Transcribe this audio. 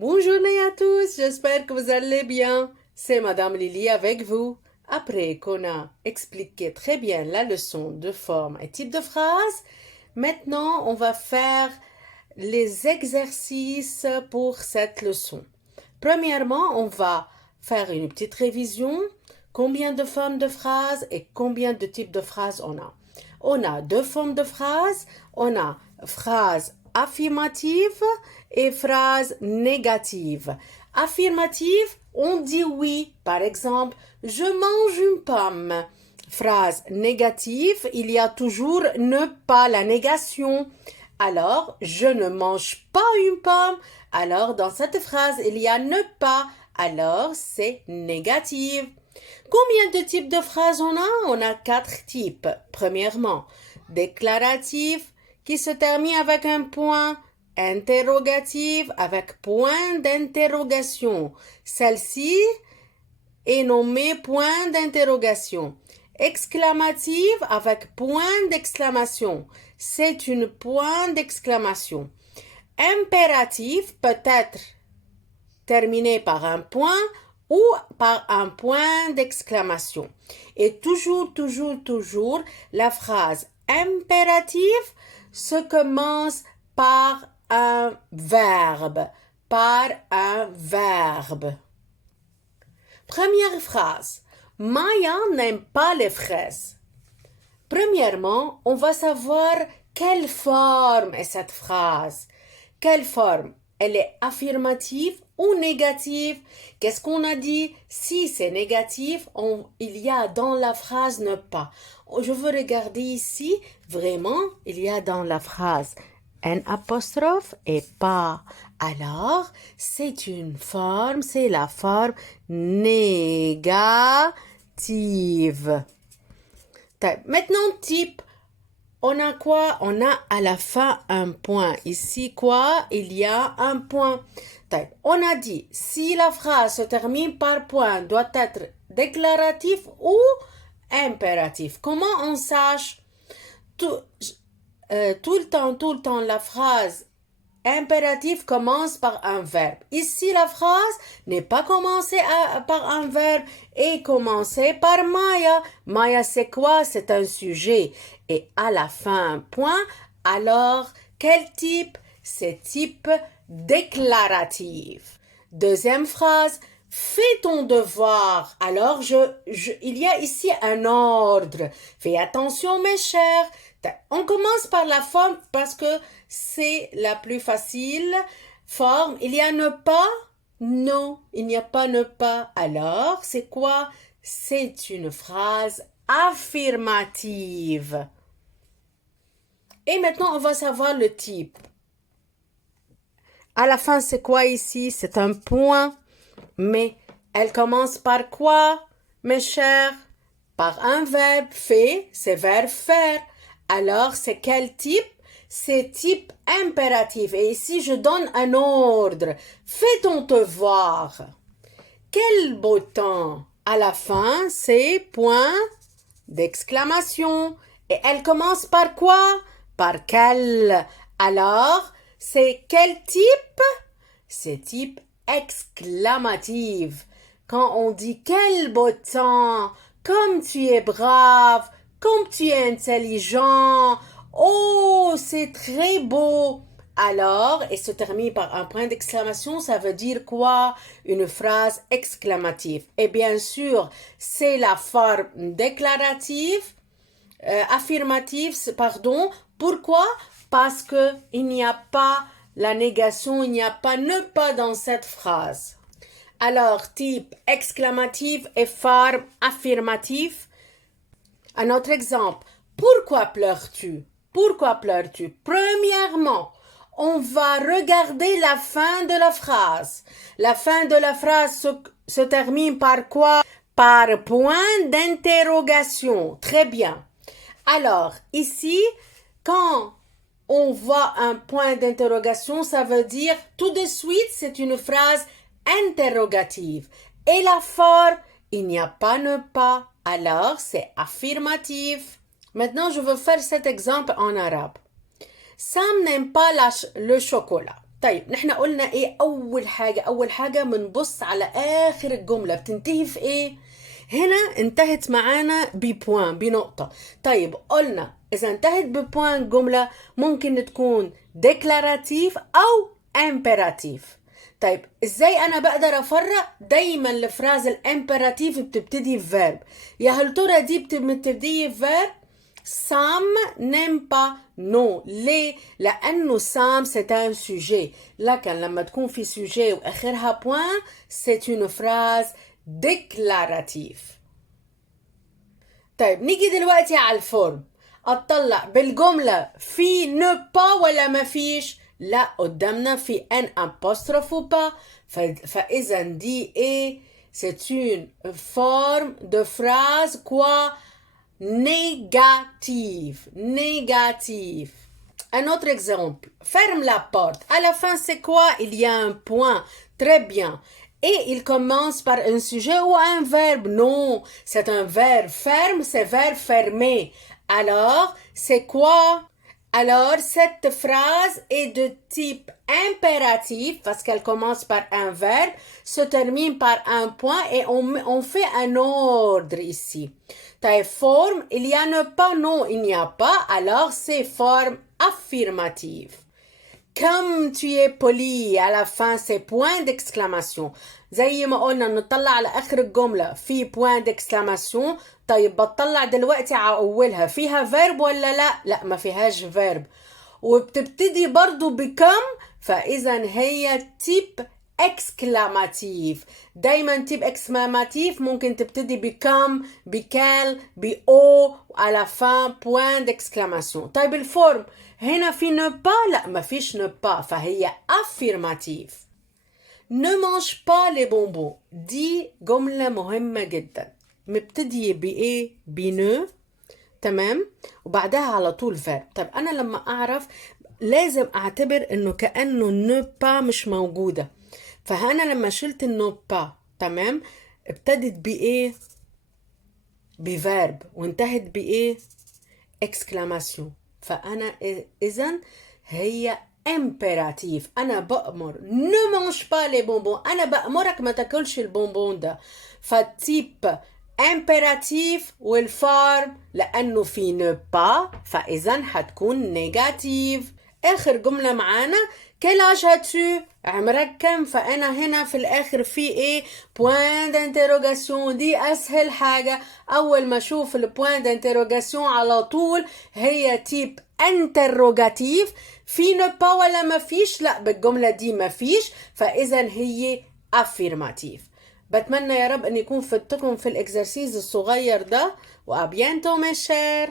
Bonjour à tous, j'espère que vous allez bien. C'est Madame Lily avec vous. Après qu'on a expliqué très bien la leçon de forme et type de phrase, maintenant on va faire les exercices pour cette leçon. Premièrement, on va faire une petite révision. Combien de formes de phrases et combien de types de phrases on a? On a deux formes de phrases. On a phrase affirmative et phrase négative. Affirmative, on dit oui. Par exemple, je mange une pomme. Phrase négative, il y a toujours ne pas, la négation. Alors, je ne mange pas une pomme. Alors, dans cette phrase, il y a ne pas. Alors, c'est négatif. Combien de types de phrases on a? On a 4 types. Premièrement, déclaratif qui se termine avec un point, interrogatif avec point d'interrogation. Celle-ci est nommée point d'interrogation. Exclamative avec point d'exclamation. C'est une point d'exclamation. Impératif peut être terminé par un point ou par un point d'exclamation. Et toujours, la phrase impérative se commence par un verbe. Première phrase. Maya n'aime pas les fraises. Premièrement, on va savoir quelle forme est cette phrase. Quelle forme? Elle est affirmative ou négative? Qu'est-ce qu'on a dit? Si c'est négatif, il y a dans la phrase ne pas. Je veux regarder ici, vraiment, il y a dans la phrase un apostrophe et pas. Alors, c'est une forme, c'est la forme négative. Maintenant, type. On a quoi? On a à la fin un point. Ici, quoi? Il y a un point. On a dit, si la phrase se termine par point, doit être déclaratif ou impératif. Comment on sache? Tout le temps, la phrase impératif commence par un verbe. Ici, la phrase n'est pas commencée par un verbe et commencée par Maya. Maya, c'est quoi? C'est un sujet. Et à la fin, un point. Alors, quel type? C'est type déclaratif. Deuxième phrase. Fais ton devoir. Alors, il y a ici un ordre. Fais attention, mes chers. On commence par la forme parce que c'est la plus facile. Forme, il y a ne pas? Non, il n'y a pas ne pas. Alors, c'est quoi? C'est une phrase affirmative. Et maintenant, on va savoir le type. À la fin, c'est quoi ici? C'est un point. Mais elle commence par quoi, mes chers? Par un verbe. Fait, c'est verbe faire. Alors, c'est quel type? C'est type impératif. Et ici, je donne un ordre. Fais ton devoir. Quel beau temps! À la fin, c'est point d'exclamation. Et elle commence par quoi? Par quel? Alors, c'est quel type? C'est type exclamatif. Quand on dit quel beau temps, comme tu es brave, comme tu es intelligent, oh, c'est très beau. Alors, et se termine par un point d'exclamation, ça veut dire quoi? Une phrase exclamative. Et bien sûr, c'est la forme déclarative, affirmative, pardon. Pourquoi? Parce que il n'y a pas la négation, il n'y a pas ne pas dans cette phrase. Alors, type exclamatif et forme affirmative. Un autre exemple. Pourquoi pleures-tu? Pourquoi pleures-tu? Premièrement, on va regarder la fin de la phrase. La fin de la phrase se termine par quoi? Par point d'interrogation. Très bien. Alors, ici, quand on voit un point d'interrogation, ça veut dire tout de suite, c'est une phrase interrogative. Et la forme, il n'y a pas ne pas. Alors, c'est affirmatif. Maintenant, je veux faire cet exemple en arabe. Sam n'aime pas le chocolat. طيب نحن قلنا ايه اول حاجة بنبص على اخر الجملة بتنتهي في ايه. هنا انتهت معانا ببوان بنقطة. طيب قلنا اذا انتهت ببوان جملة ممكن تكون ديكلاراتيف او امبيراتيف. طيب ازاي انا بقدر افرق؟ دايما الفراز الامبيراتيف بتبتدي بفيرب. يا هل ترى دي بتبتدي بفيرب؟ Sam n'aime pas. Non. ليه؟ لأنه Sam c'est un sujet. لكن لما تكون في sujet وآخرها point, c'est une phrase déclarative. طيب نيجي دلوقتي على الفورم. أطلع بالجملة في ne pas ولا ما فيش؟ لا، قدامنا في ان apostrophe pas. فإذا دي ايه؟ c'est une forme de phrase quoi? Négative. Un autre exemple. Ferme la porte. À la fin, c'est quoi? Il y a un point. Très bien. Et il commence par un sujet ou un verbe? Non, c'est un verbe. Ferme, c'est verbe fermer. Alors, c'est quoi? Alors, cette phrase est de type impératif parce qu'elle commence par un verbe, se termine par un point et on fait un ordre ici. Taille forme, il y a ne pas, non, il n'y a pas, alors c'est forme affirmative. Comme tu es poli, à la fin c'est point d'exclamation. زي ما قلنا نطلع على آخر الجملة في point d'exclamation. طيب بطلع دلوقتي على أولها فيها verb ولا لا؟ لا، ما فيهاش verb. وبتبتدي برضو become، فإذا هي type exclamative. دايما type exclamative ممكن تبتدي become بكال بأو à la fin point d'exclamation. طيب الفورم هنا في ne pas؟ لا، ما فيش ne pas، فهي affirmative. Ne mange pas les bonbons. دي جملة مهمة جدا. مبتدية بإيه؟ بنو. تمام. وبعدها على طول verb. طب أنا لما أعرف لازم أعتبر إنه كأنه ne pas مش موجودة. فأنا لما شلت النو با، تمام، ابتدت بإيه؟ بverb وانتهت بإيه؟ exclamation. فأنا إذن هي impératif. أنا بأمر ne mange pas les bonbons. أنا بأمرك ما تاكلش البونبون ده. فالتيب impératif والفارم لأنه في ne pas، فإذا هتكون négative. آخر جملة معانا quel âge as-tu؟ عمرك كم؟ فأنا هنا في الآخر في إيه؟ point d'interrogation. دي أسهل حاجة. أول ما أشوف البوين d'interrogation على طول هي تيب interrogative. في ne pas ولا ما فيش؟ لا، بالجملة دي ما فيش، فإذا هي affirmative. بتمنى يا رب أن يكون فدتكم في الإكزرسيز الصغير ده. وأبيانتو ميشير.